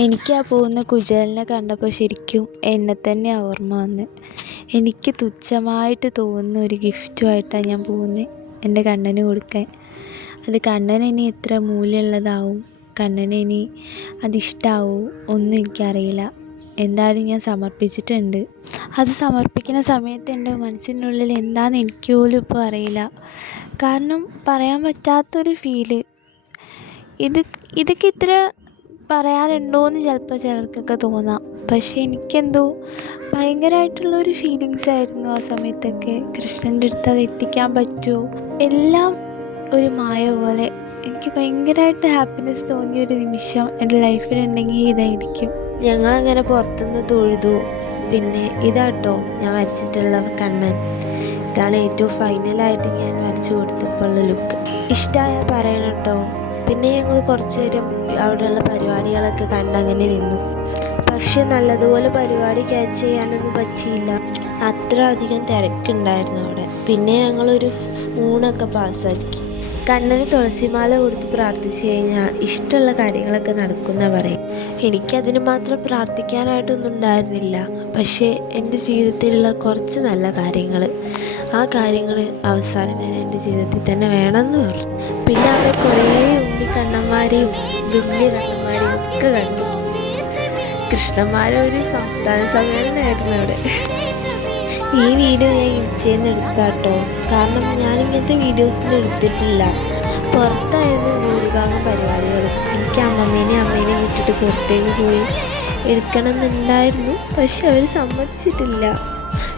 എനിക്ക് ആ പോകുന്ന കുചേലനെ കണ്ടപ്പോൾ ശരിക്കും എന്നെ തന്നെ ഓർമ്മ വന്ന്. എനിക്ക് തുച്ഛമായിട്ട് തോന്നുന്ന ഒരു ഗിഫ്റ്റുമായിട്ടാണ് ഞാൻ പോകുന്നത് എൻ്റെ കണ്ണന് കൊടുക്കാൻ. അത് കണ്ണന് ഇനി എത്ര മൂല്യമുള്ളതാവും, കണ്ണന് ഇനി അതിഷ്ടാവും ഒന്നും എനിക്കറിയില്ല. എന്തായാലും ഞാൻ സമർപ്പിച്ചിട്ടുണ്ട്. അത് സമർപ്പിക്കുന്ന സമയത്ത് എൻ്റെ മനസ്സിൻ്റെ ഉള്ളിൽ എന്താണെന്ന് എനിക്ക് പോലും ഇപ്പോൾ അറിയില്ല. കാരണം പറയാൻ പറ്റാത്തൊരു ഫീല്. ഇതൊക്കെ ഇത്ര പറയാനുണ്ടോയെന്ന് ചിലപ്പോൾ ചിലർക്കൊക്കെ തോന്നാം. പക്ഷെ എനിക്കെന്തോ ഭയങ്കരമായിട്ടുള്ളൊരു ഫീലിങ്സ് ആയിരുന്നു ആ സമയത്തൊക്കെ. കൃഷ്ണൻ്റെ അടുത്ത് അത് എത്തിക്കാൻ പറ്റുമോ, എല്ലാം ഒരു മായ പോലെ. എനിക്ക് ഭയങ്കരമായിട്ട് ഹാപ്പിനെസ് തോന്നിയൊരു നിമിഷം എൻ്റെ ലൈഫിലുണ്ടെങ്കിൽ ഇതായിരിക്കും. ഞങ്ങളങ്ങനെ പുറത്തുനിന്ന് തൊഴുതു. പിന്നെ ഇതാട്ടോ ഞാൻ വരച്ചിട്ടുള്ള കണ്ണൻ. ഇതാണ് ഏറ്റവും ഫൈനലായിട്ട് ഞാൻ വരച്ചു കൊടുത്തപ്പോൾ ഉള്ള ലുക്ക്. ഇഷ്ടമായാൽ പറയണം കേട്ടോ. പിന്നെ ഞങ്ങൾ കുറച്ച് നേരം അവിടെയുള്ള പരിപാടികളൊക്കെ കണ്ടങ്ങനെ നിന്നു. പക്ഷെ നല്ലതുപോലെ പരിപാടി ക്യാച്ച് ചെയ്യാനൊന്നും പറ്റിയില്ല. അത്ര അധികം തിരക്കുണ്ടായിരുന്നു അവിടെ. പിന്നെ ഞങ്ങളൊരു ഊണൊക്കെ പാസ്സാക്കി. കണ്ണന് തുളസിമാല കൊടുത്ത് പ്രാർത്ഥിച്ചു കഴിഞ്ഞാൽ ഇഷ്ടമുള്ള കാര്യങ്ങളൊക്കെ നടക്കുന്ന പറയും. എനിക്കതിന് മാത്രം പ്രാർത്ഥിക്കാനായിട്ടൊന്നും ഉണ്ടായിരുന്നില്ല. പക്ഷേ എൻ്റെ ജീവിതത്തിലുള്ള കുറച്ച് നല്ല കാര്യങ്ങൾ, ആ കാര്യങ്ങൾ അവസാനം വരെ എൻ്റെ ജീവിതത്തിൽ തന്നെ വേണമെന്ന് പറഞ്ഞു. പിന്നെ അവിടെ കുറേ ഉണ്ണിക്കണ്ണന്മാരെയും വലിയ കണ്ണന്മാരെയും ഒക്കെ കണ്ടു. കൃഷ്ണന്മാരെ ഒരു സംസ്ഥാന സമ്മേളനമായിരുന്നു അവിടെ. ഈ വീഡിയോ ഞാൻ ഇൻസ്റ്റയിൽ നിന്ന് എടുത്താട്ടോ. കാരണം ഞാനിങ്ങനത്തെ വീഡിയോസൊന്നും എടുത്തിട്ടില്ല. പുറത്തായിരുന്നു ഭൂരിഭാഗം പരിപാടികളും. എനിക്ക് അമ്മേനെയും വിട്ടിട്ട് പുറത്തേക്ക് പോയി എടുക്കണമെന്നുണ്ടായിരുന്നു. പക്ഷെ അവർ സമ്മതിച്ചിട്ടില്ല.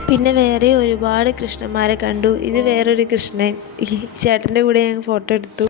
പിന്നെ വേറെ ഒരുപാട് കൃഷ്ണന്മാരെ കണ്ടു. ഇത് വേറൊരു കൃഷ്ണൻ. ഈ ചേട്ടൻ്റെ കൂടെ ഞാൻ ഫോട്ടോ എടുത്തു.